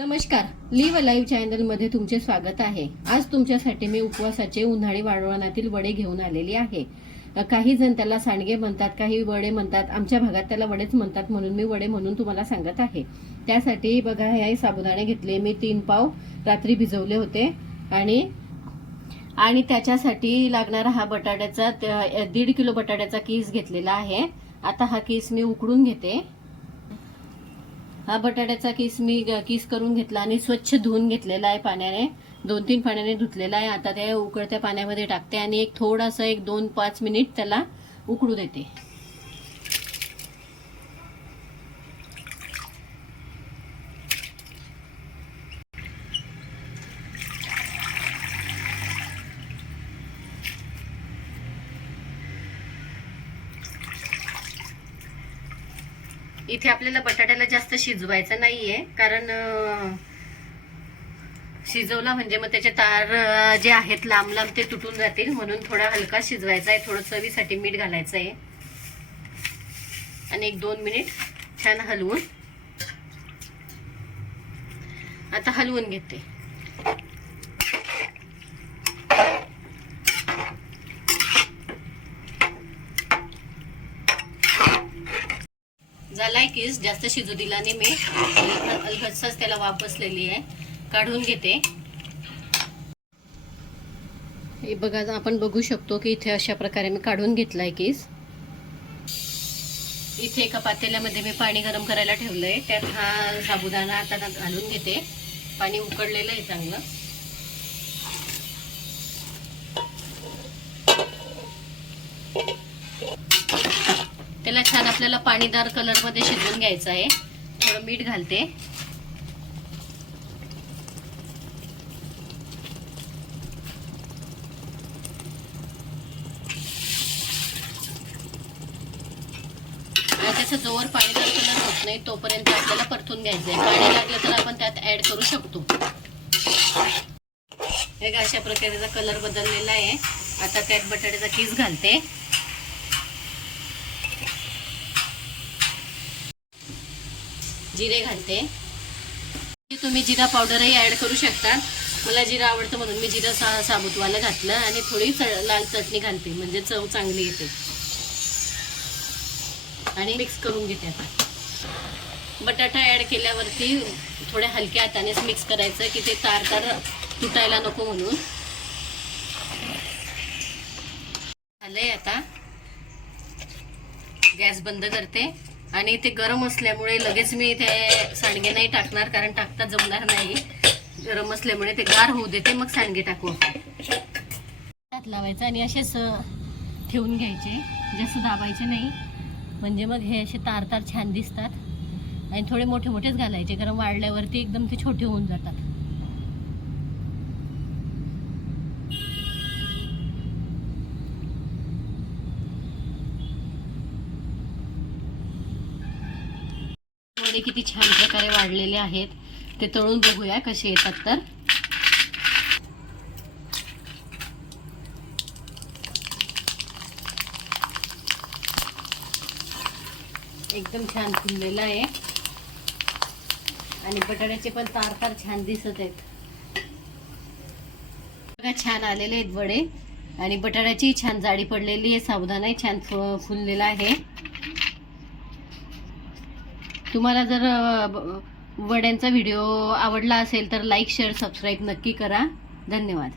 नमस्कार. Leave live चॅनलमध्ये तुमचे स्वागत आहे. आज तुमच्यासाठी मी उपवासाचे उन्हाळी वाळवणातील वडे घेऊन आलेली आहे. काही जण त्याला सांडगे म्हणतात काही वडे म्हणतात. आमच्या भागात त्याला वडेच म्हणतात म्हणून मी वडे म्हणून तुम्हाला सांगत आहे. त्यासाठी बघा हे साबुदाणे घेतले. मी तीन पाव रात्री भिजवले होते. आणि आणि त्याच्यासाठी लागणारा हा बटाट्याचा दीड किलो बटाट्याचा किस घेतलेला आहे. आता हा किस मी उकडून घेते. हा बटाट्याचा किस मी ग- किस करून घेतला आणि स्वच्छ धुवून घेतलेला आहे पाण्याने. दोन तीन पाण्याने धुतलेला आहे. आता ते उकळत्या पाण्यामध्ये टाकते आणि एक थोडासा एक दोन पाच मिनिट त्याला उकडू देते. इथे आपल्याला बटाट्याला जास्त शिजवायचं नाहीये कारण शिजवला म्हणजे मग त्याचे तार जे आहेत लांब लांब ते तुटून जातील म्हणून थोडा हलका शिजवायचा आहे थोडं चवीसाठी मीठ घालायचं आहे आणि एक दोन मिनिट छान हलवून आता हलवून घेते. झालाय किस जास्त शिजू दिला नाही मी. अलगदच त्याला वापसलेली आहे. काढून घेते. हे बघा आपण बघू शकतो की इथे अशा प्रकारे मी काढून घेतलाय केस. इथे एका पातेल्यामध्ये मी पाणी गरम करायला ठेवलंय. त्यात हा साबुदाणा आता घालून घेते. पाणी उकडलेलं आहे चांगलं. त्याला छान आपल्याला पाणीदार कलरमध्ये शिजवून घ्यायचं आहे. थोडं मीठ घालते. आणि जोवर पाणीदार कलर होत नाही तोपर्यंत आपल्याला परतून घ्यायचंय. पाणी लागलं तर आपण त्यात ऍड करू शकतो. हे अशा प्रकारेचा कलर बदललेला आहे. आता त्यात बटाट्याचा किस घालते. जिरे घालते. तुम्ही जिरा पावडरही ऍड करू शकता. मला जिरा आवडतं म्हणून मी जिरा सा साबुतवाला घातलं आणि थोडी च- लाल चटणी घालते. म्हणजे चव चांगली येते. आणि मिक्स करून घेते आता. बटाटा ऍड केल्यावरती थोड्या हलक्या हातानेच मिक्स करायचं की ते तार तार तुटायला नको म्हणून. झालंय आता. गॅस बंद करते. आणि ते गरम असल्यामुळे लगेच मी ते सांडगे नाही टाकणार कारण टाकता जमणार नाही. गरम असल्यामुळे ते गार होऊ देते मग सांडगे टाकू हात लावायचं आणि असेच ठेवून घ्यायचे म्हणजे जास्त दाबायचे नाही. म्हणजे मग हे असे तार तार छान दिसतात. आणि थोडे मोठे मोठेच घालायचे कारण वाढल्यावरती एकदम ते छोटे होऊन जातात. वडे किती छान प्रकारे वाढलेले आहेत ते तळून बघूया कसे येतात तर. एकदम छान फुललेला आहे. आणि बटाट्याचे पण तार तार छान दिसत आहेत. बघा छान आलेले आहेत वडे. आणि बटाट्याची छान जाडी पडलेली आहे साबुदाणाही छान फुललेला आहे. तुम्हाला जर ब- वड्यांचा व्हिडिओ आवडला असेल तर लाईक शेअर सबस्क्राईब नक्की करा. धन्यवाद.